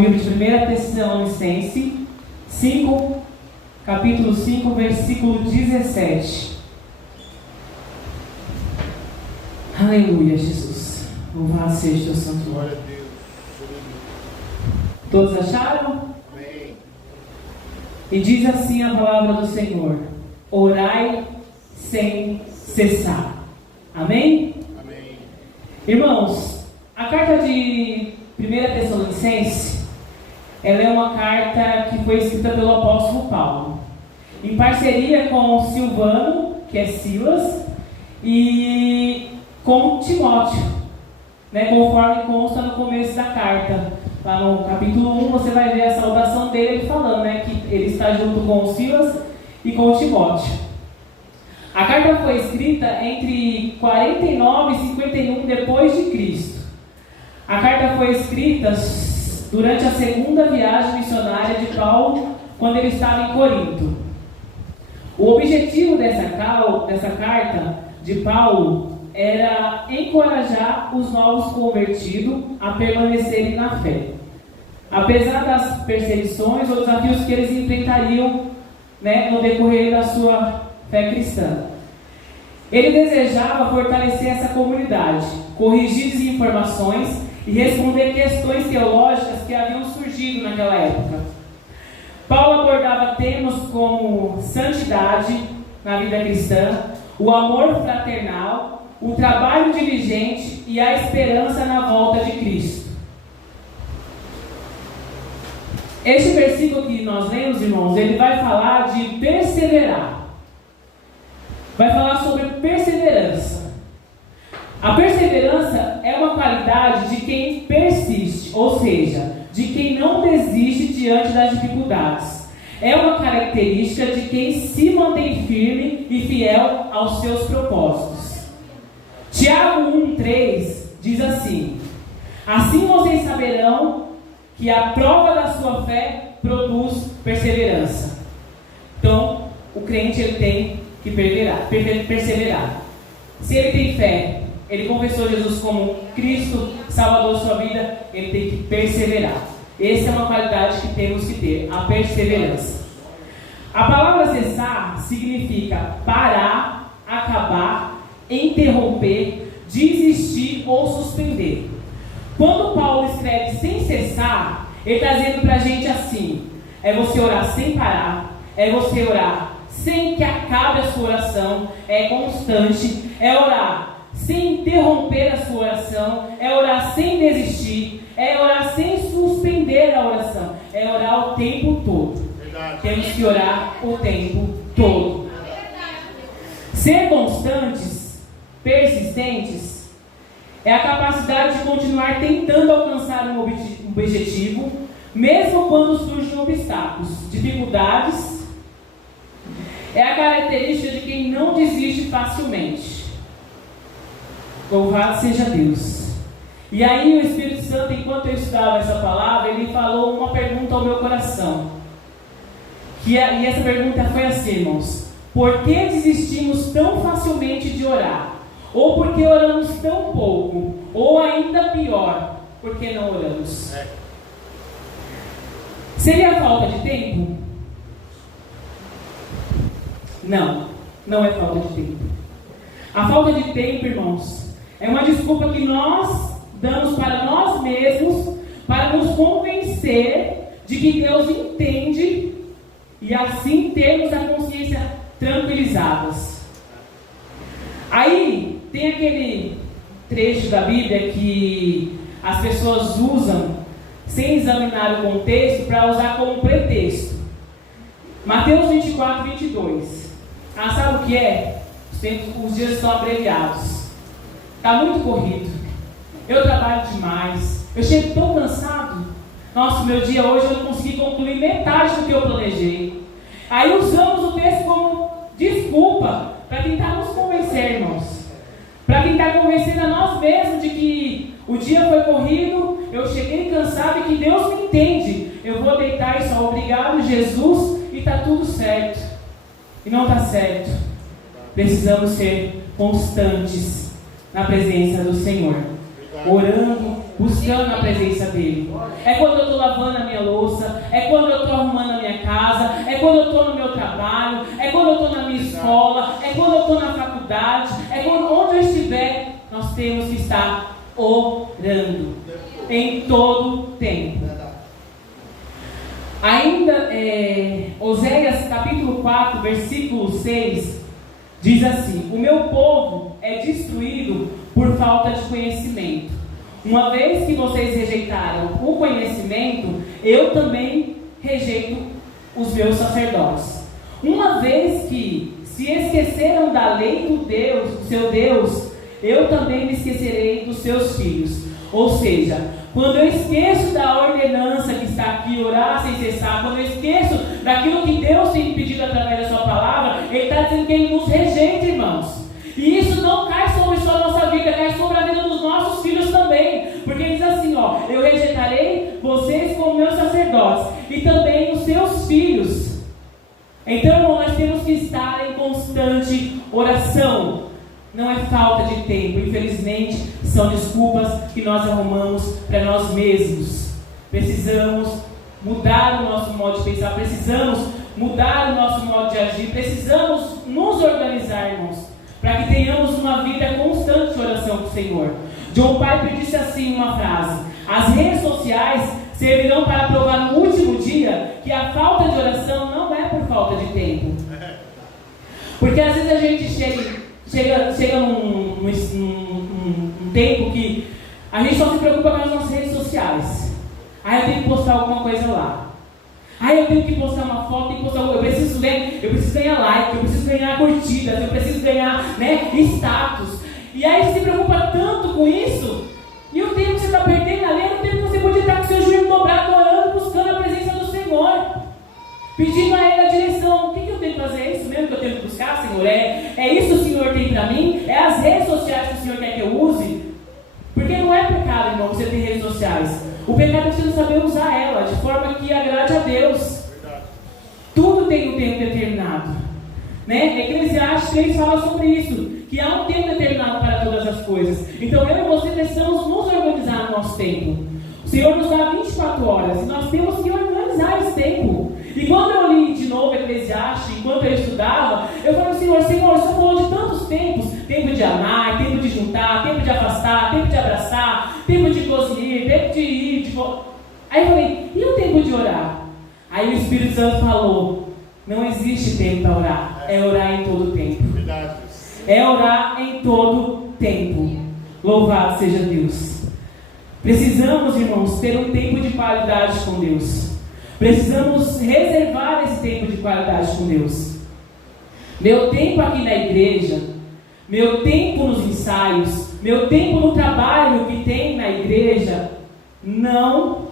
Livro de 1 Tessalonicenses 5, capítulo 5, versículo 17. Aleluia, Jesus. Louvado seja o teu santo nome. Glória a Deus. Todos acharam? Amém. E diz assim a palavra do Senhor: orai sem cessar. Amém? Amém. Irmãos, a carta de 1 Tessalonicenses, ela é uma carta que foi escrita pelo apóstolo Paulo, em parceria com Silvano, que é Silas, e com Timóteo, conforme consta no começo da carta. Lá no capítulo 1 você vai ver a saudação dele falando que ele está junto com Silas e com Timóteo. A carta foi escrita entre 49 e 51 depois de Cristo. A carta foi escrita durante a segunda viagem missionária de Paulo, quando ele estava em Corinto. O objetivo dessa carta de Paulo era encorajar os novos convertidos a permanecerem na fé, apesar das perseguições ou desafios que eles enfrentariam no decorrer da sua fé cristã. Ele desejava fortalecer essa comunidade, corrigir desinformações e responder questões teológicas que haviam surgido naquela época. Paulo abordava temas como santidade na vida cristã, o amor fraternal, o trabalho diligente e a esperança na volta de Cristo. Este versículo que nós lemos, irmãos, ele vai falar de perseverar. Vai falar sobre perseverança. A perseverança é uma qualidade de quem persiste, ou seja, de quem não desiste diante das dificuldades. É uma característica de quem se mantém firme e fiel aos seus propósitos. Tiago 1,3 diz assim: assim vocês saberão que a prova da sua fé produz perseverança. Então, o crente ele tem que perseverar. Se ele tem fé, ele confessou Jesus como Cristo, Salvador de sua vida, ele tem que perseverar. Essa é uma qualidade que temos que ter, a perseverança. A palavra cessar significa parar, acabar, interromper, desistir ou suspender. Quando Paulo escreve sem cessar, ele está dizendo para a gente assim: é você orar sem parar, é você orar sem que acabe a sua oração, é constante, é orar sem interromper a sua oração, é orar sem desistir, é orar sem suspender a oração, é orar o tempo todo. Verdade. Temos que orar o tempo todo. Ser constantes, persistentes, é a capacidade de continuar tentando alcançar um objetivo, mesmo quando surgem obstáculos, dificuldades. É a característica de quem não desiste facilmente. Louvado seja Deus. E aí o Espírito Santo, enquanto eu estudava essa palavra, ele falou uma pergunta ao meu coração. E essa pergunta foi assim, irmãos: por que desistimos tão facilmente de orar? Ou por que oramos tão pouco? Ou ainda pior, por que não oramos? Seria falta de tempo? Não, não é falta de tempo. A falta de tempo, irmãos, é uma desculpa que nós damos para nós mesmos para nos convencer de que Deus entende e assim termos a consciência tranquilizadas. Aí tem aquele trecho da Bíblia que as pessoas usam sem examinar o contexto para usar como pretexto. Mateus 24, 22. Sabe o que é? Os dias estão abreviados. Está muito corrido. Eu trabalho demais. Eu chego tão cansado. Nossa, meu dia hoje eu não consegui concluir metade do que eu planejei. Aí usamos o texto como desculpa para tentar nos convencer, irmãos. Para tentar convencer a nós mesmos de que o dia foi corrido, eu cheguei cansado e que Deus me entende. Eu vou deitar e só obrigado, Jesus, e está tudo certo. E não está certo. Precisamos ser constantes na presença do Senhor, orando buscando a presença dele. É quando eu estou lavando a minha louça, é quando eu estou arrumando a minha casa, é quando eu estou no meu trabalho, é quando eu estou na minha escola, é quando eu estou na faculdade, é quando onde eu estiver, nós temos que estar orando em todo tempo. Ainda, Oséias capítulo 4, versículo 6, diz assim: o meu povo é destruído por falta de conhecimento. Uma vez que vocês rejeitaram o conhecimento, eu também rejeito os meus sacerdotes. Uma vez que se esqueceram da lei do seu Deus, eu também me esquecerei dos seus filhos. Ou seja, quando eu esqueço da ordenança que está aqui, orar sem cessar, quando eu esqueço daquilo que Deus tem pedido através da sua palavra, Ele está dizendo que Ele nos rejeita, irmãos. E isso não cai sobre só a nossa vida, cai sobre a vida dos nossos filhos também. Porque Ele diz assim, eu rejeitarei vocês como meus sacerdotes e também os seus filhos. Então, nós temos que estar em constante oração. Não é falta de tempo, infelizmente, são desculpas que nós arrumamos para nós mesmos. Precisamos mudar o nosso modo de pensar, precisamos mudar o nosso modo de agir, precisamos nos organizar, irmãos, para que tenhamos uma vida constante de oração com o Senhor. John Piper disse assim uma frase: as redes sociais servirão para provar no último dia que a falta de oração não é por falta de tempo. Porque às vezes a gente chega num tempo que a gente só se preocupa com as nossas redes sociais. Aí eu tenho que postar alguma coisa lá. Aí eu tenho que postar uma foto, eu preciso ganhar like, eu preciso ganhar curtidas, eu preciso ganhar, status. E aí você se preocupa tanto com isso, e o tempo que você está perdendo ali é o tempo que você podia estar com o seu joelho dobrado, orando, buscando a presença do Senhor, pedindo a Ele a direção. O que eu tenho que fazer? É isso mesmo que eu tenho que buscar, Senhor? É isso que o Senhor tem para mim? É as redes sociais que o Senhor quer que eu use? Porque não é pecado, irmão, você ter redes sociais. O pecado é você não saber usar ela de forma que agrade a Deus. Verdade. Tudo tem um tempo determinado. Eclesiastes 3 fala sobre isso, que há um tempo determinado para todas as coisas. Então eu e você precisamos nos organizar no nosso tempo. O Senhor nos dá 24 horas e nós temos que organizar esse tempo. E quando eu li de novo Eclesiastes, enquanto eu estudava, eu falei: Senhor, o Senhor falou de tantos tempos: tempo de amar, tempo de juntar, tempo de afastar, tempo de abraçar, tempo de cozinhar, tempo de ir, Aí eu falei: e o tempo de orar? Aí o Espírito Santo falou: não existe tempo para orar, é orar em todo tempo. É orar em todo tempo. Louvado seja Deus. Precisamos, irmãos, ter um tempo de qualidade com Deus. Precisamos reservar esse tempo de qualidade com Deus. Meu tempo aqui na igreja, meu tempo nos ensaios, meu tempo no trabalho que tem na igreja, não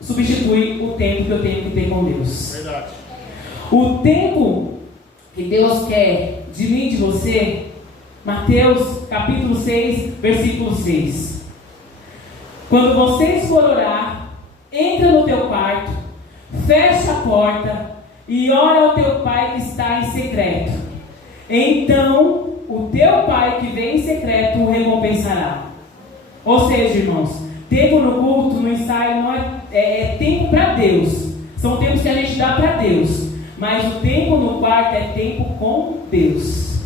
substitui o tempo que eu tenho que ter com Deus. Verdade. O tempo que Deus quer de mim e de você, Mateus capítulo 6, versículo 6. Quando vocês for orar, entra no teu quarto, fecha a porta e ora ao teu pai que está em secreto. Então o teu pai que vem em secreto o recompensará. Ou seja, irmãos, tempo no culto, no ensaio, não é tempo para Deus. São tempos que a gente dá para Deus. Mas o tempo no quarto é tempo com Deus.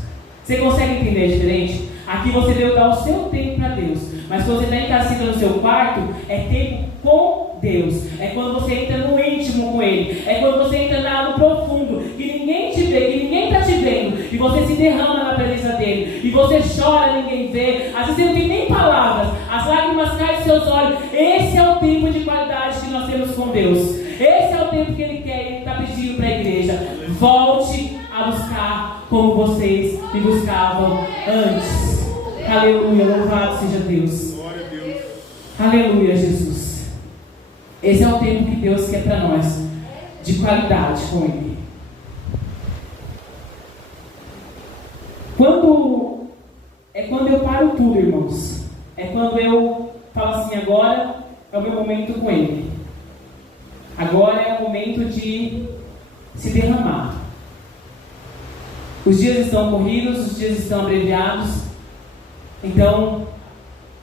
Você consegue entender a diferença? Aqui você deve dar o seu tempo para Deus. Mas quando você está em casa no seu quarto, é tempo com Deus. É quando você entra no íntimo com Ele. É quando você entra no profundo, que ninguém te vê, que ninguém está te vendo. E você se derrama na presença dEle. E você chora, ninguém vê. Às vezes você não tem nem palavras. As lágrimas caem dos seus olhos. Esse é o tempo de qualidade que nós temos com Deus. Esse é o tempo que Ele quer. Ele está pedindo para a igreja: volte a buscar como vocês me buscavam antes. Aleluia, louvado seja Deus. Glória a Deus. Aleluia, Jesus. Esse é o tempo que Deus quer para nós, de qualidade com Ele. Quando eu paro tudo, irmãos, é quando eu falo assim: agora é o meu momento com Ele. Agora é o momento de se derramar. Os dias estão corridos, os dias estão abreviados. Então,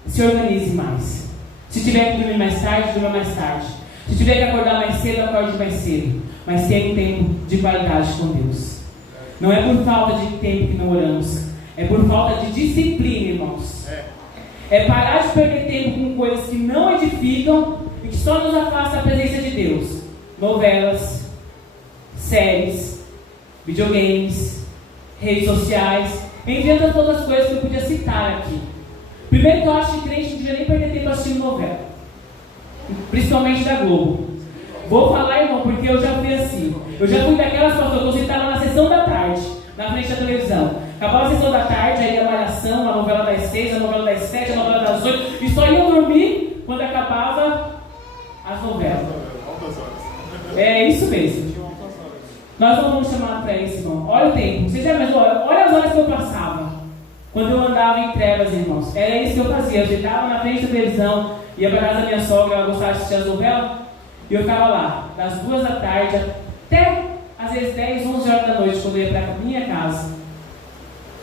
se organize mais. Se tiver que dormir mais tarde, durma mais tarde. Se tiver que acordar mais cedo, acorde mais cedo. Mas tenha um tempo de qualidade com Deus. Não é por falta de tempo que não oramos. É por falta de disciplina, irmãos. É parar de perder tempo com coisas que não edificam e que só nos afastam da presença de Deus. Novelas, séries, videogames, redes sociais, entre outras coisas que eu podia citar aqui. Primeiro que eu acho que crente não devia nem perder tempo assistindo novela, principalmente da Globo. Vou falar, irmão, porque eu já fui assim. Eu já fui daquelas pessoas que eu sentava na sessão da tarde, na frente da televisão. Acabava a sessão da tarde, aí a Malhação, a novela das 6, a novela das 7, a novela das 8, e só ia dormir quando acabava as novelas. É isso mesmo. Nós não vamos chamar para isso, irmão. Olha o tempo. Você já imaginou? Olha as horas que eu passava quando eu andava em trevas, irmãos. Era isso que eu fazia. Eu sentava na frente da televisão, ia para casa da minha sogra, ela gostava de assistir as novelas, e eu ficava lá, das 2 da tarde até às vezes 10, 11 horas da noite, quando eu ia para minha casa.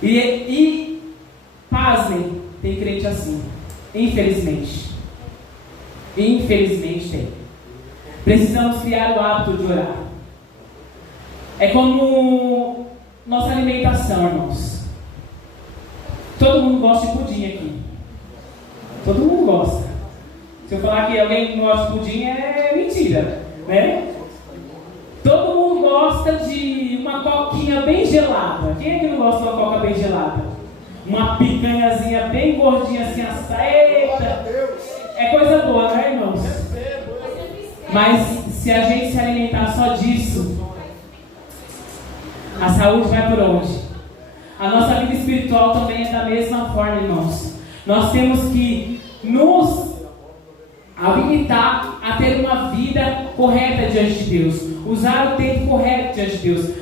E pasmem, tem crente assim. Infelizmente. Infelizmente tem. Precisamos criar o hábito de orar. É como nossa alimentação, irmãos. Todo mundo gosta de pudim aqui. Todo mundo gosta. Se eu falar que alguém não gosta de pudim, é mentira, né? Todo mundo gosta de uma coquinha bem gelada. Quem é que não gosta de uma coca bem gelada? Uma picanhazinha bem gordinha assim, assada. Eita! É coisa boa, né, irmãos? Mas se a gente se alimentar só disso, a saúde vai por onde? A nossa vida espiritual também é da mesma forma, irmãos. Nós temos que nos habilitar a ter uma vida correta diante de Deus. Usar o tempo correto diante de Deus.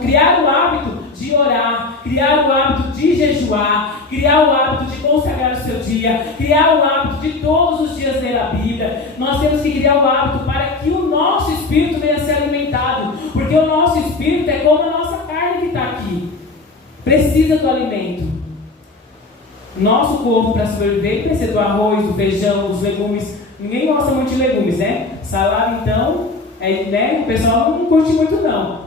Criar o hábito de orar, criar o hábito de jejuar, criar o hábito de consagrar o seu dia, criar o hábito de todos os dias ler a Bíblia. Nós temos que criar o hábito para que o nosso espírito venha a ser alimentado, porque o nosso espírito é como a nossa carne que está aqui, precisa do alimento. Nosso corpo, para sobreviver, precisa do arroz, do feijão, dos legumes. Ninguém gosta muito de legumes, né? Salada, então, né? O pessoal não curte muito, não.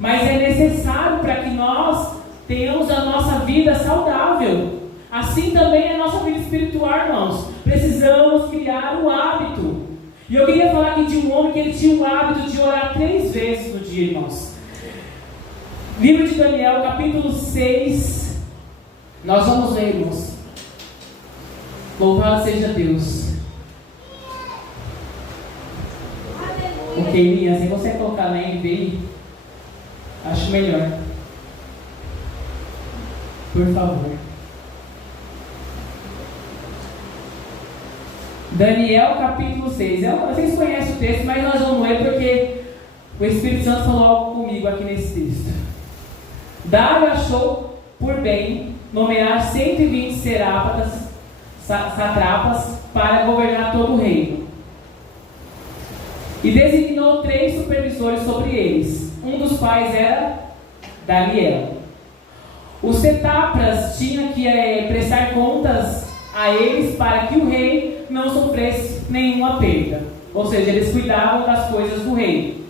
Mas é necessário para que nós tenhamos a nossa vida saudável. Assim também é a nossa vida espiritual, irmãos. Precisamos criar um hábito. E eu queria falar aqui de um homem que ele tinha o hábito de orar 3 vezes no dia, irmãos. Livro de Daniel, capítulo 6. Nós vamos ler, irmãos. Louvado seja Deus. Ok, Linha, se você colocar na NVI, acho melhor. Por favor. Daniel capítulo 6. Vocês conhecem o texto, mas nós vamos ler porque o Espírito Santo falou algo comigo aqui nesse texto. Dário achou por bem nomear 120 satrapas para governar todo o reino. E designou 3 supervisores sobre eles, um dos quais era Daniel. Os satrapas tinham que prestar contas a eles para que o rei não sofresse nenhuma perda. Ou seja, eles cuidavam das coisas do rei.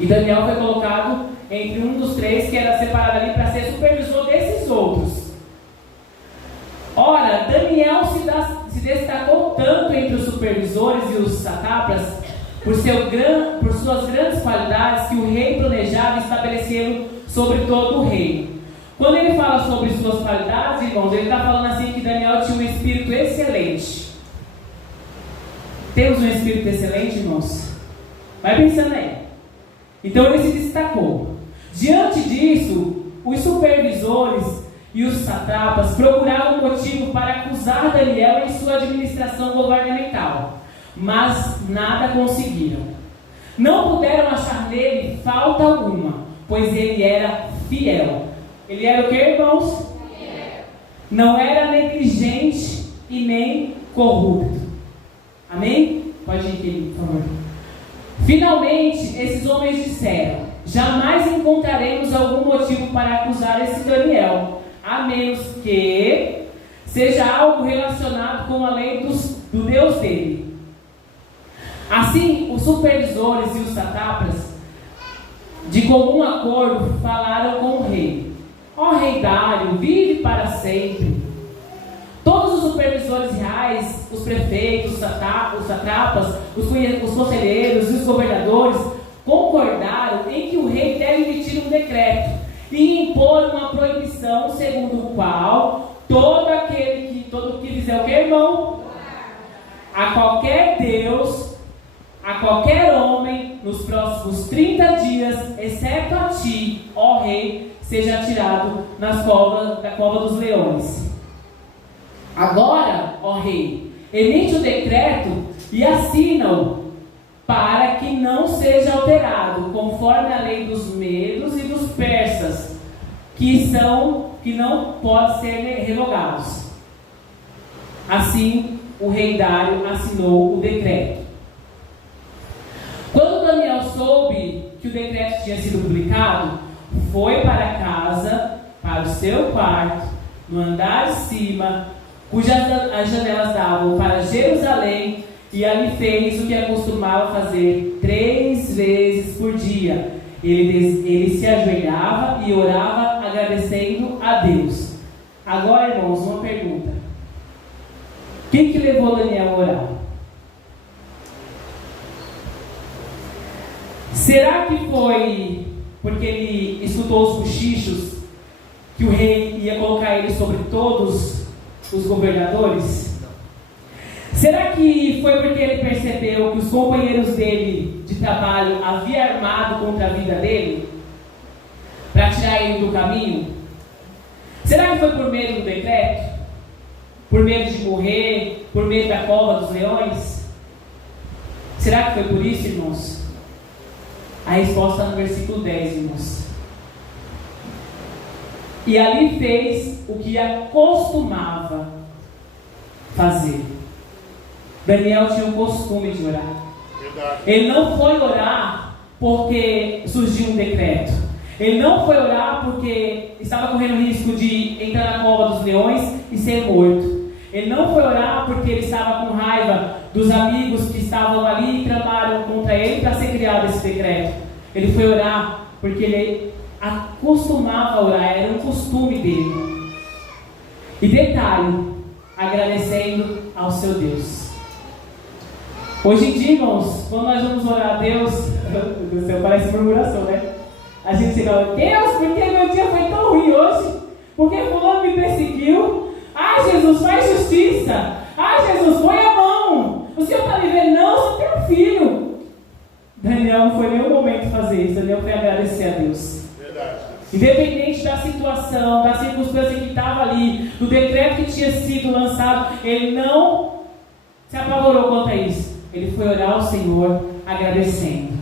E Daniel foi colocado entre um dos 3 que era separado ali para ser supervisor desses outros. Ora, Daniel se destacou tanto entre os supervisores e os satrapas por suas grandes qualidades que o rei planejava estabelecê-lo sobre todo o reino. Quando ele fala sobre suas qualidades, irmãos, ele está falando assim que Daniel tinha um espírito excelente. Temos um espírito excelente, irmãos? Vai pensando aí. Então ele se destacou. Diante disso, os supervisores e os satrapas procuraram um motivo para acusar Daniel em sua administração governamental, mas nada conseguiram. Não puderam achar nele falta alguma, pois ele era fiel. Ele era o que, irmãos? Fiel. Não era negligente e nem corrupto. Amém? Pode ir aqui, por favor. Finalmente, esses homens disseram: jamais encontraremos algum motivo para acusar esse Daniel, a menos que seja algo relacionado com a lei do Deus dele. Assim, os supervisores e os satrapas, de comum acordo, falaram com o rei: ó rei Dário, vive para sempre. Todos os supervisores reais, os prefeitos, os satrapas, os conselheiros e os governadores concordaram em que o rei deve emitir um decreto e impor uma proibição segundo o qual todo que fizer o que, irmão? A qualquer Deus, a qualquer homem, nos próximos 30 dias, exceto a ti, ó rei, seja atirado da cova dos leões. Agora, ó rei, emite o decreto e assina-o, para que não seja alterado, conforme a lei dos medos e dos persas, que não podem ser revogados. Assim, o rei Dário assinou o decreto. Quando Daniel soube que o decreto tinha sido publicado, foi para casa, para o seu quarto, no andar de cima, cujas as janelas davam para Jerusalém, e ali fez o que acostumava fazer 3 vezes por dia. Ele se ajoelhava e orava agradecendo a Deus. Agora, irmãos, uma pergunta: o que levou Daniel a orar? Será que foi porque ele escutou os cochichos que o rei ia colocar ele sobre todos os governadores? Será que foi porque ele percebeu que os companheiros dele de trabalho haviam armado contra a vida dele, para tirar ele do caminho? Será que foi por medo do decreto? Por medo de morrer? Por medo da cova dos leões? Será que foi por isso, irmãos? A resposta está no versículo 10, irmãos. E ali fez o que acostumava fazer. Daniel tinha o costume de orar. Verdade. Ele não foi orar porque surgiu um decreto. Ele não foi orar porque estava correndo risco de entrar na cova dos leões e ser morto. Ele não foi orar porque ele estava com raiva dos amigos que estavam ali e tramaram contra ele para ser criado esse decreto. Ele foi orar porque ele acostumava a orar, era um costume dele. E detalhe, agradecendo ao seu Deus. Hoje em dia, irmãos, quando nós vamos orar a Deus, do céu, parece murmuração, né? A gente fala: Deus, por que meu dia foi tão ruim hoje? Por que fulano me perseguiu? Ai, Jesus, faz justiça. Ai, Jesus, põe a mão. O Senhor está me vendo? Não, eu sou teu filho. Daniel não foi em nenhum momento fazer isso. Daniel foi agradecer a Deus. Verdade. Independente da situação, da circunstância que estava ali, do decreto que tinha sido lançado, ele não se apavorou quanto a isso. Ele foi orar ao Senhor agradecendo.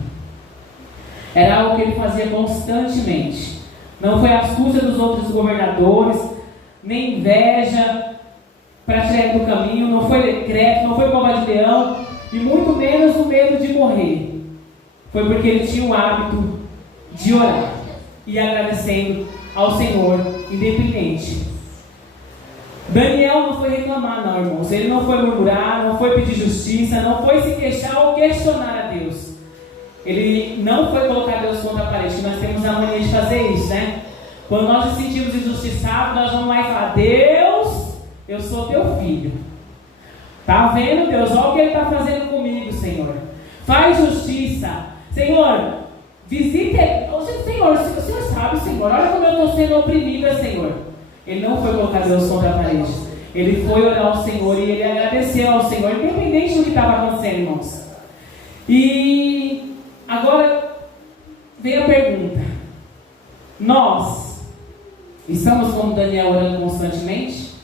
Era algo que ele fazia constantemente. Não foi astúcia dos outros governadores, nem inveja para tirar ele do caminho, não foi decreto, não foi cova de leão, e muito menos o medo de morrer. Foi porque ele tinha o hábito de orar e agradecendo ao Senhor, independente. Daniel não foi reclamar, não, irmãos. Ele não foi murmurar, não foi pedir justiça, não foi se queixar ou questionar a Deus. Ele não foi colocar Deus contra a parede. Nós temos a mania de fazer isso, né? Quando nós nos sentimos injustiçados, nós vamos lá e falar: Deus, eu sou teu filho. Tá vendo, Deus? Olha o que ele está fazendo comigo, Senhor. Faz justiça. Senhor, visite. Senhor, o Senhor sabe, Senhor. Olha como eu estou sendo oprimida, Senhor. Ele não foi colocar Deus contra a parede. Ele foi orar ao Senhor e ele agradeceu ao Senhor, independente do que estava acontecendo, irmãos. E agora vem a pergunta: nós estamos como Daniel orando constantemente?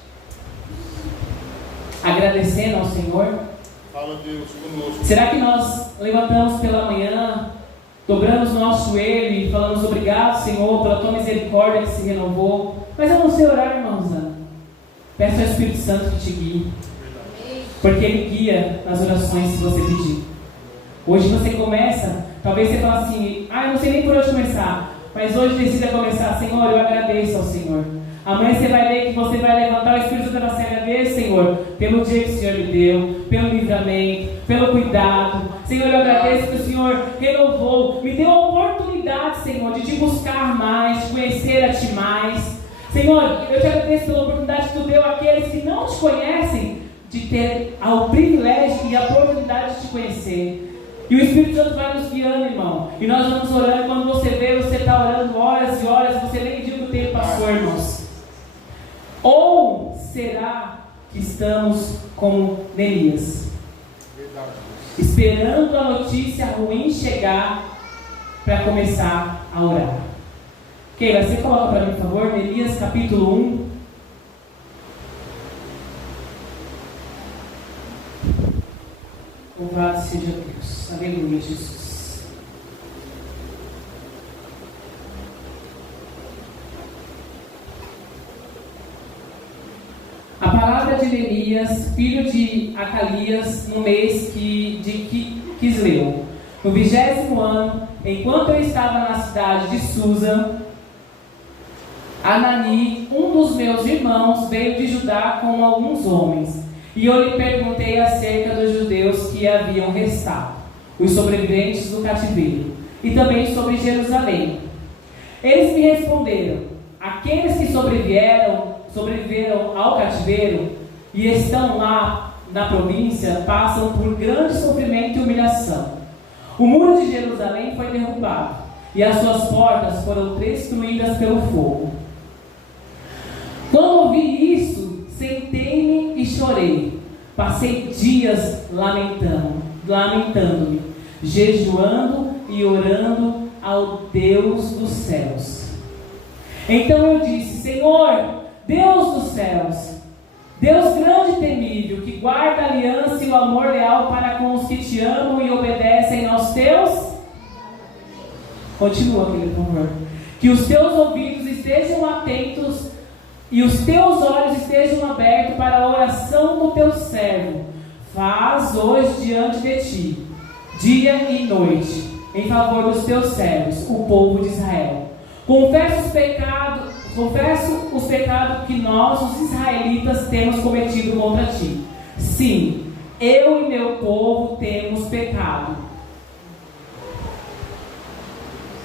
Agradecendo ao Senhor? Fala, Deus, conosco. Será que nós levantamos pela manhã, dobramos nosso joelho e falamos: obrigado, Senhor, pela tua misericórdia que se renovou? Mas eu não sei orar, irmãos. Peça ao Espírito Santo que te guie, porque Ele guia nas orações se você pedir. Hoje você começa, talvez você fale assim: eu não sei nem por onde começar, mas hoje decida começar: Senhor, eu agradeço ao Senhor. Amanhã você vai ver que você vai levantar, o Espírito Santo vai se agradecer, Senhor, pelo dia que o Senhor me deu, pelo livramento, pelo cuidado. Senhor, eu agradeço que o Senhor renovou, me deu a oportunidade, Senhor, de te buscar mais, de conhecer a Ti mais. Senhor, eu te agradeço pela oportunidade que Tu deu àqueles que não Te conhecem, de ter o privilégio e a oportunidade de Te conhecer. E o Espírito Santo vai nos guiando, irmão. E nós vamos orando. Quando você vê, você está orando horas e horas, você nem viu que o tempo passou, irmãos. Ou será que estamos como Neemias, esperando a notícia ruim chegar para começar a orar? Keila, você coloca para mim, por favor, Neemias capítulo 1. Louvado seja Deus. Aleluia, Jesus. A palavra de Neemias, filho de Acalias, no mês de Quisleu, no 20º ano, enquanto eu estava na cidade de Susa, Anani, um dos meus irmãos, veio de Judá com alguns homens. E eu lhe perguntei acerca dos judeus que haviam restado, os sobreviventes do cativeiro, e também sobre Jerusalém. Eles me responderam: aqueles que sobreviveram ao cativeiro e estão lá na província passam por grande sofrimento e humilhação. O muro de Jerusalém foi derrubado e as suas portas foram destruídas pelo fogo. Quando ouvi isso, sentei-me e chorei. Passei dias lamentando-me, jejuando e orando ao Deus dos céus. Então eu disse: Senhor, Deus dos céus, Deus grande e temível, que guarda a aliança e o amor leal para com os que te amam e obedecem aos teus... Continua, querido, por favor. Que os teus ouvidos estejam atentos e os teus olhos estejam abertos para a oração do teu servo. Faz hoje diante de ti, dia e noite, em favor dos teus servos, o povo de Israel. Confesso os pecados que nós, os israelitas, temos cometido contra ti. Sim, eu e meu povo temos pecado.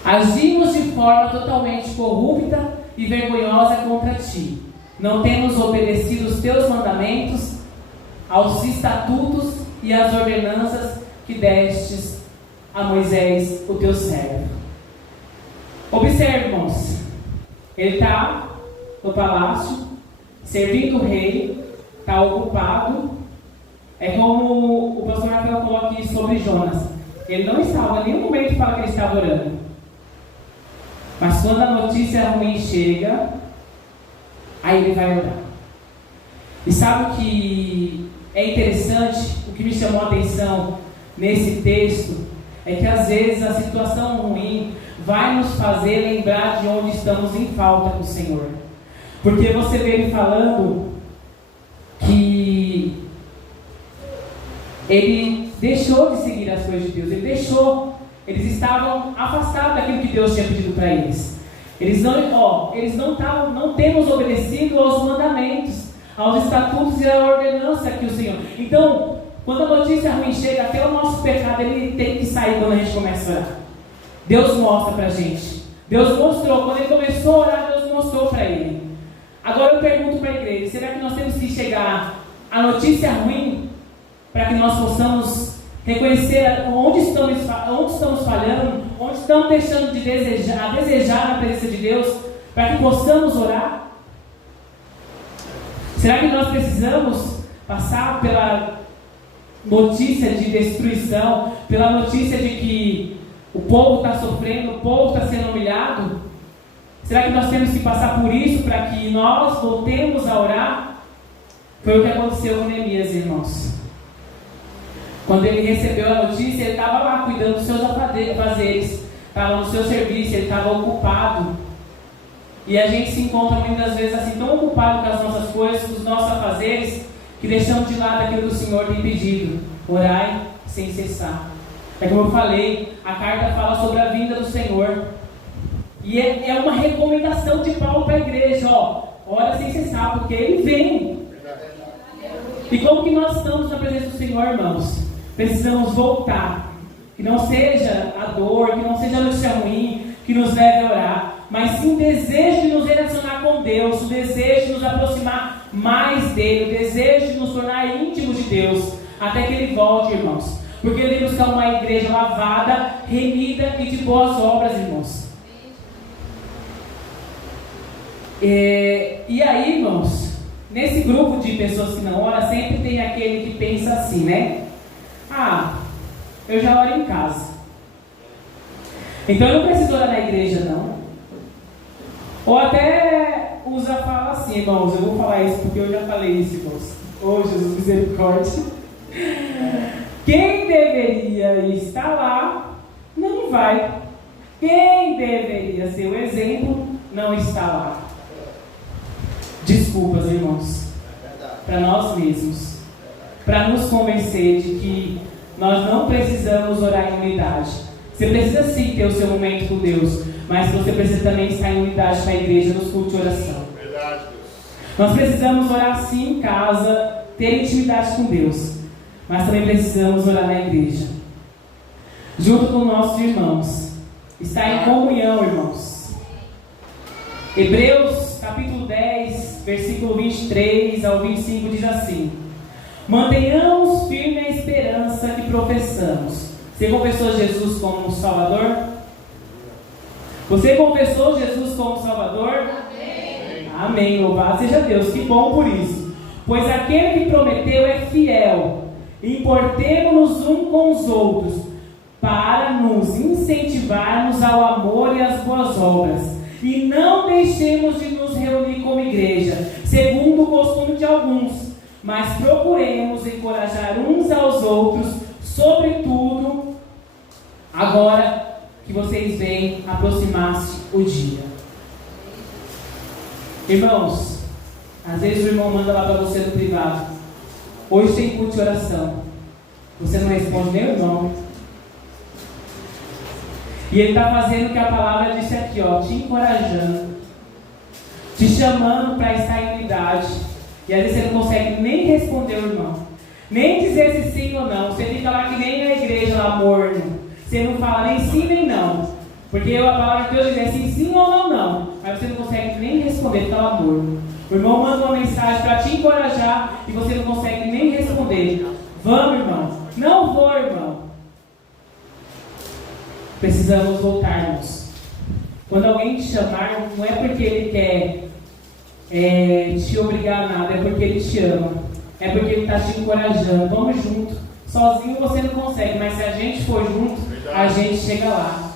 Agimos de forma totalmente corrupta e vergonhosa contra ti. Não temos obedecido os teus mandamentos, aos estatutos e às ordenanças que destes a Moisés, o teu servo. Observe, irmãos, ele está no palácio, servindo o rei, está ocupado. É como o pastor Rafael falou aqui sobre Jonas. Ele não estava em nenhum momento para que ele estava orando. Mas quando a notícia ruim chega, aí ele vai orar. E sabe o que é interessante? O que me chamou a atenção nesse texto é que às vezes a situação ruim vai nos fazer lembrar de onde estamos em falta com o Senhor. Porque você vê ele falando que ele deixou de seguir as coisas de Deus. Eles estavam afastados daquilo que Deus tinha pedido para eles. Eles não temos obedecido aos mandamentos, aos estatutos e à ordenança que o Senhor. Então, quando a notícia ruim chega, até o nosso pecado ele tem que sair quando a gente começa a orar. Deus mostra para a gente. Deus mostrou, quando ele começou a orar, Deus mostrou para ele. Agora eu pergunto para a igreja: será que nós temos que chegar à notícia ruim para que nós possamos reconhecer onde estamos falhando, onde estamos deixando de desejar na presença de Deus, para que possamos orar? Será que nós precisamos passar pela notícia de destruição, pela notícia de que o povo está sofrendo, o povo está sendo humilhado? Será que nós temos que passar por isso para que nós voltemos a orar? Foi o que aconteceu com Neemias, irmãos. Quando ele recebeu a notícia, ele estava lá cuidando dos seus afazeres, estava no seu serviço, ele estava ocupado. E a gente se encontra muitas vezes assim, tão ocupado com as nossas coisas, com os nossos afazeres, que deixamos de lado aquilo que o Senhor tem pedido: orai sem cessar. É como eu falei, a carta fala sobre a vinda do Senhor. E é uma recomendação de Paulo para a igreja: ora sem cessar, porque Ele vem. E como que nós estamos na presença do Senhor, irmãos? Precisamos voltar. Que não seja a dor, que não seja a notícia ruim que nos leve a orar, mas sim o desejo de nos relacionar com Deus, o desejo de nos aproximar mais dEle, o desejo de nos tornar íntimos de Deus, até que Ele volte, irmãos. Porque Ele vem buscar uma igreja lavada, remida e de boas obras, irmãos. E aí, irmãos, nesse grupo de pessoas que não oram, sempre tem aquele que pensa assim, né? Ah, eu já oro em casa, então eu não preciso orar na igreja, não. Ou até fala assim, irmãos, eu vou falar isso porque eu já falei isso, irmãos. Oh, Jesus, misericórdia. Quem deveria estar lá, não vai. Quem deveria ser o exemplo, não está lá. Desculpas, irmãos, para nós mesmos, para nos convencer de que nós não precisamos orar em unidade. Você precisa sim ter o seu momento com Deus, mas você precisa também estar em unidade com a igreja nos cultos de oração. Verdade, Deus. Nós precisamos orar sim em casa, ter intimidade com Deus, mas também precisamos orar na igreja, junto com nossos irmãos. Estar em comunhão, irmãos. Hebreus capítulo 10, versículo 23 ao 25 diz assim: mantenhamos firme a esperança que professamos. Você confessou Jesus como Salvador? Você confessou Jesus como Salvador? Amém. Amém, louvado seja Deus, que bom por isso. Pois aquele que prometeu é fiel. Importemo-nos uns com os outros, para nos incentivarmos ao amor e às boas obras. E não deixemos de nos reunir como igreja, segundo o costume de alguns, mas procuremos encorajar uns aos outros, sobretudo agora que vocês veem aproximar-se o dia. Irmãos, às vezes o irmão manda lá para você no privado: hoje tem culto de oração. Você não responde nem o irmão. E ele está fazendo o que a palavra disse aqui, ó, te encorajando, te chamando para estar em unidade. E às vezes você não consegue nem responder o irmão, nem dizer se sim ou não. Você fica lá que nem na igreja lá morno. Você não fala nem sim nem não, porque a palavra de Deus diz assim, sim ou não, não. Mas você não consegue nem responder, fica lá morno. O irmão manda uma mensagem para te encorajar e você não consegue nem responder. Vamos, irmão. Não vou, irmão. Precisamos voltarmos. Quando alguém te chamar, não é porque ele quer te obrigar a nada, é porque ele te ama, é porque ele está te encorajando. Vamos junto. Sozinho você não consegue, mas se a gente for junto, a gente chega lá.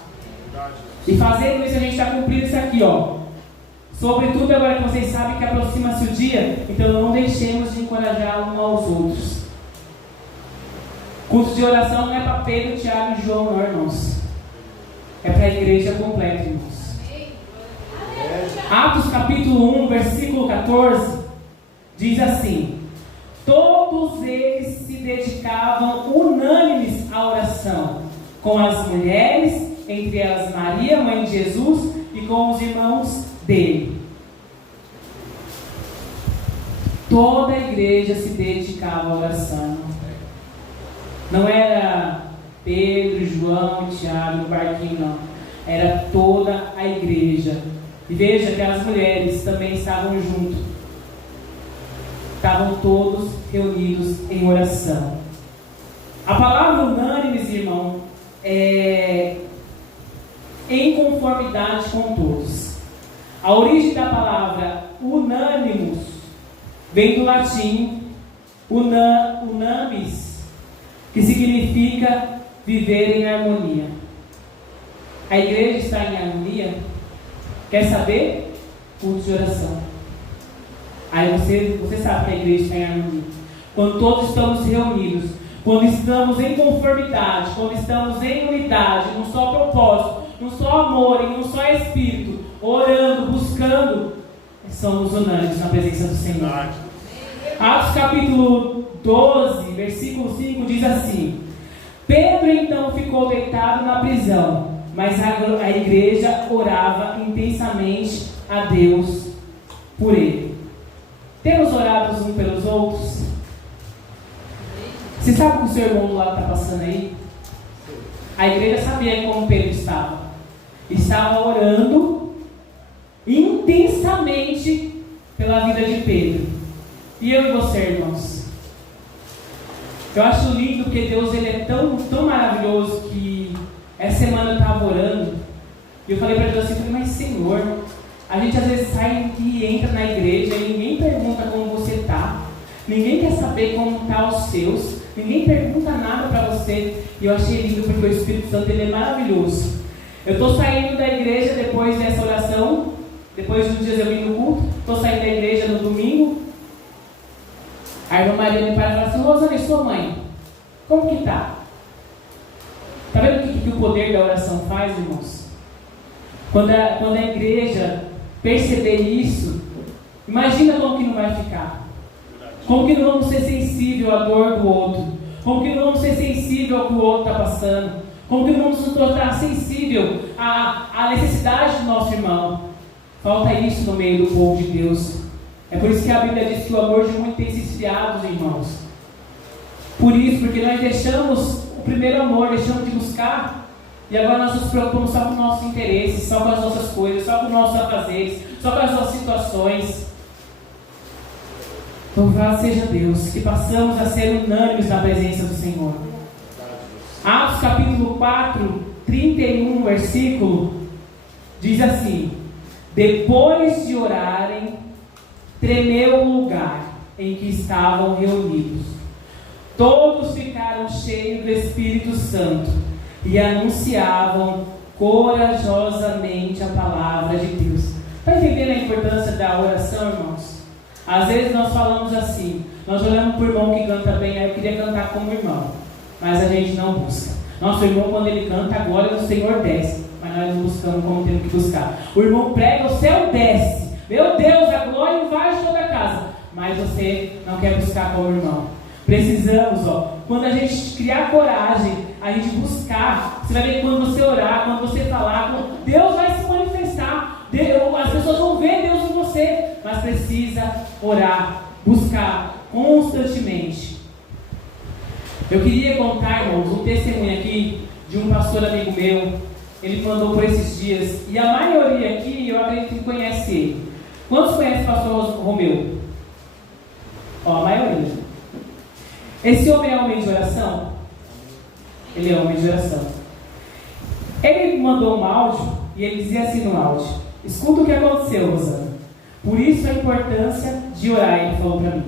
E fazendo isso, a gente está cumprindo isso aqui, ó. Sobretudo agora que vocês sabem que aproxima-se o dia, então não deixemos de encorajar uns aos outros. Culto de oração não é para Pedro, Tiago e João, não, irmãos. É para a igreja completa, irmãos. Atos capítulo 1, versículo 14, diz assim: todos eles se dedicavam unânimes à oração, com as mulheres, entre elas Maria, mãe de Jesus, e com os irmãos dele. Toda a igreja se dedicava à oração. Não era Pedro, João e Tiago no barquinho, não. Era toda a igreja. E veja que as mulheres também estavam junto. Estavam todos reunidos em oração. A palavra unânimes, irmão, é em conformidade com todos. A origem da palavra unânimus vem do latim unamis, que significa viver em harmonia. A igreja está em harmonia? Quer saber? Culto de oração. Aí você sabe que a igreja está em harmonia. Quando todos estamos reunidos, quando estamos em conformidade, quando estamos em unidade, num só propósito, num só amor, em um só espírito, orando, buscando, somos unânimes na presença do Senhor. Atos capítulo 12, versículo 5 diz assim: Pedro então ficou deitado na prisão, mas a igreja orava intensamente a Deus por ele. Temos orado uns pelos outros? Você sabe o que o seu irmão do lado está passando aí? A igreja sabia como Pedro estava. Estava orando intensamente pela vida de Pedro. E eu e você, irmãos? Eu acho lindo porque Deus ele é tão maravilhoso que essa semana eu estava orando e eu falei para Deus assim, mas Senhor, a gente às vezes sai e entra na igreja e ninguém pergunta como você está, ninguém quer saber como estão os seus, ninguém pergunta nada para você. E eu achei lindo porque o Espírito Santo ele é maravilhoso. Eu estou saindo da igreja depois dessa oração, depois dos dias eu vim no culto, estou saindo da igreja no domingo. A irmã Maria me para e fala assim, Rosana, e sua mãe? Como que está? Está vendo o que o poder da oração faz, irmãos? Quando a igreja perceber isso, imagina como que não vai ficar. Como que não vamos ser sensível à dor do outro? Como que não vamos ser sensível ao que o outro está passando? Como que não vamos nos tornar sensível à necessidade do nosso irmão? Falta isso no meio do povo de Deus. É por isso que a Bíblia diz que o amor de muito tem se esfriado, irmãos. Por isso, porque nós deixamos o primeiro amor, deixamos de buscar, e agora nós nos preocupamos só com os nossos interesses, só com as nossas coisas, só com os nossos afazeres, só com as nossas situações. Louvado seja Deus, que passamos a ser unânimes na presença do Senhor. Atos capítulo 4, 31, versículo, diz assim: depois de orarem, tremeu o lugar em que estavam reunidos. Todos ficaram cheios do Espírito Santo e anunciavam corajosamente a palavra de Deus. Está entendendo a importância da oração, irmãos? Às vezes nós falamos assim, nós olhamos para o irmão que canta bem, eu queria cantar como irmão, mas a gente não busca. Nosso irmão, quando ele canta, a glória do Senhor desce, mas nós não buscamos como temos que buscar. O irmão prega, o céu desce. Meu Deus, a glória invade toda a casa. Mas você não quer buscar como irmão. Precisamos, quando a gente criar coragem, a gente buscar, você vai ver que quando você orar, quando você falar, Deus vai se manifestar. As pessoas vão ver Deus em você, mas precisa orar, buscar constantemente. Eu queria contar, irmãos, um testemunho aqui de um pastor amigo meu. Ele mandou por esses dias, e a maioria aqui, eu acredito que conhece ele. Quantos conhecem o pastor Romeu? A maioria. Esse homem é homem de oração? Ele é homem de oração. Ele mandou um áudio, e ele dizia assim no áudio: escuta o que aconteceu, Rosana. Por isso a importância de orar, ele falou para mim.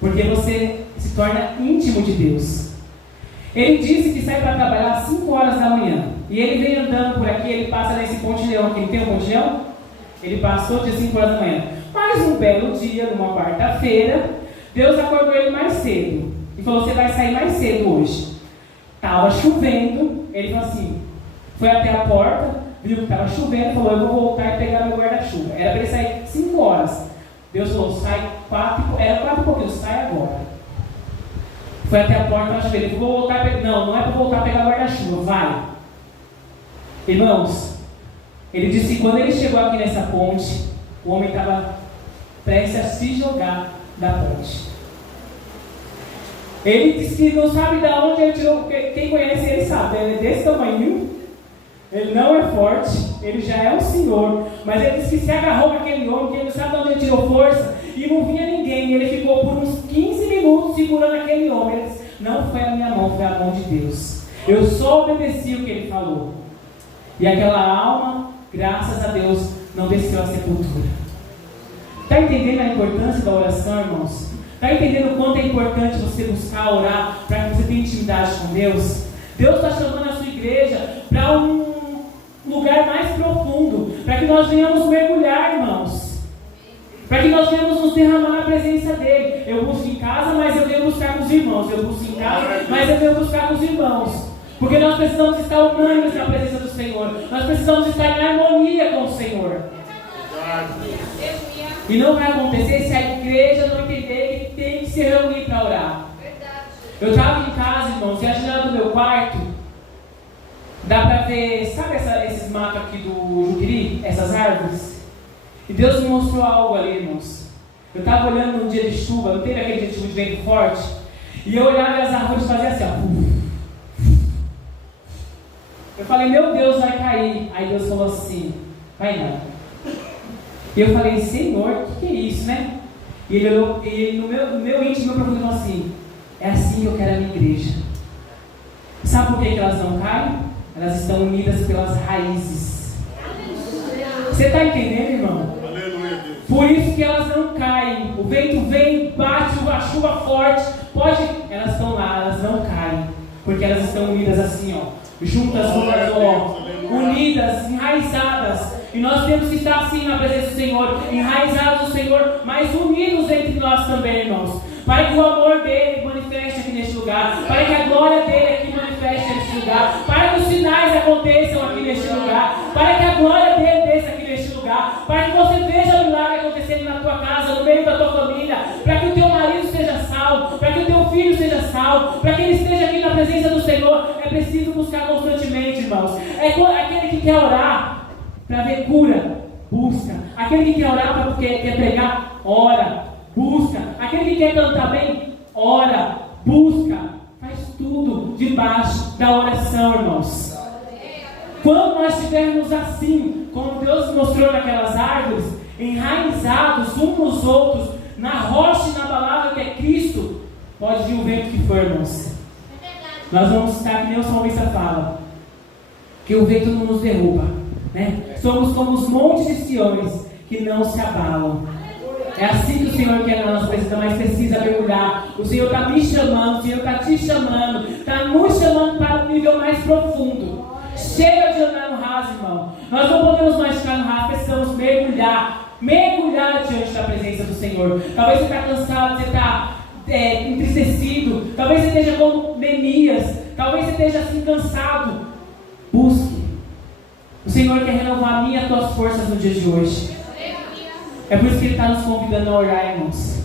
Porque você se torna íntimo de Deus. Ele disse que sai para trabalhar às 5 horas da manhã. E ele vem andando por aqui, ele passa nesse Ponte Leão, aqui tem um Ponte Leão? Ele passou de 5 horas da manhã. Mas um belo dia, numa quarta-feira, Deus acordou ele mais cedo. E falou, você vai sair mais cedo hoje. Estava chovendo, ele falou assim, foi até a porta, viu que estava chovendo, falou, eu vou voltar e pegar meu guarda-chuva. Era para ele sair 5 horas. Deus falou, sai 4, era 4 e pouquinho, sai agora. Foi até a porta, estava chovendo, ele falou, vou voltar a pegar, não é para voltar a pegar o guarda-chuva, vai. Irmãos, ele disse que quando ele chegou aqui nessa ponte, o homem estava prestes a se jogar da ponte. Ele disse que não sabe de onde ele tirou, quem conhece ele sabe, ele é desse tamanho, ele não é forte, ele já é um senhor, mas ele disse que se agarrou naquele homem, que ele não sabe de onde ele tirou força, e não vinha ninguém, e ele ficou por uns 15 minutos segurando aquele homem. Ele disse, não foi a minha mão, foi a mão de Deus. Eu só obedeci o que ele falou. E aquela alma, graças a Deus, não desceu à sepultura. Está entendendo a importância da oração, irmãos? Está entendendo o quanto é importante você buscar orar para que você tenha intimidade com Deus? Deus está chamando a sua igreja para um lugar mais profundo, para que nós venhamos mergulhar, irmãos. Para que nós venhamos nos derramar na presença dEle. Eu busco em casa, mas eu venho buscar com os irmãos. Eu busco em casa, mas eu venho buscar com os irmãos. Porque nós precisamos estar unânimes na presença do Senhor. Nós precisamos estar em harmonia com o Senhor. E não vai acontecer se a igreja não entender que tem que se reunir para orar. Eu estava em casa, irmãos, e a janela do meu quarto, dá para ver, sabe esses matos aqui do Juqueri? Essas árvores? E Deus me mostrou algo ali, irmãos. Eu estava olhando num dia de chuva, não teve aquele dia de chuva de vento forte? E eu olhava e as árvores faziam assim, ó. Eu falei, meu Deus, vai cair. Aí Deus falou assim, vai não. E eu falei, Senhor, o que é isso, né? E ele olhou, e no meu íntimo, meu profundo, falou assim, é assim que eu quero a minha igreja. Sabe por que elas não caem? Elas estão unidas pelas raízes. Você está entendendo, irmão? Aleluia, Deus. Por isso que elas não caem. O vento vem, bate, a chuva forte, elas estão lá, elas não caem. Porque elas estão unidas assim, ó. Juntas, unidas, enraizadas. E nós temos que estar assim na presença do Senhor, enraizados no Senhor, mas unidos entre nós também, irmãos. Para que o amor dele manifeste aqui neste lugar, para que a glória dele aqui manifeste neste lugar, para que os sinais aconteçam aqui neste lugar, para que a glória dele desça aqui neste lugar, para que você veja o milagre acontecendo na tua casa, no meio da tua família, para que o teu marido seja salvo, para que o teu filho seja salvo, para que ele esteja aqui na presença do Senhor. É preciso buscar constantemente, irmãos. É aquele que quer orar para ver cura, busca. Aquele que quer orar para quer pregar, ora, busca. Aquele que quer cantar bem, ora, busca. Faz tudo debaixo da oração, irmãos. Quando nós estivermos assim, como Deus mostrou naquelas árvores, enraizados uns nos outros, na rocha e na palavra que é Cristo, pode vir o vento que for, irmãos. Nós vamos estar, que nem o salmista fala, que o vento não nos derruba, né? Somos como os montes de Siões que não se abalam. É assim que o Senhor quer na nossa presença, mas precisa mergulhar. O Senhor está me chamando, o Senhor está te chamando, está nos chamando para um nível mais profundo. Chega de andar no raso, irmão. Nós não podemos mais ficar no raso, precisamos mergulhar diante da presença do Senhor. Talvez você está cansado, você está entristecido, talvez você esteja como Neemias, talvez você esteja assim cansado. Busque. O Senhor quer renovar a minha e as tuas forças no dia de hoje. É por isso que Ele está nos convidando a orar, irmãos.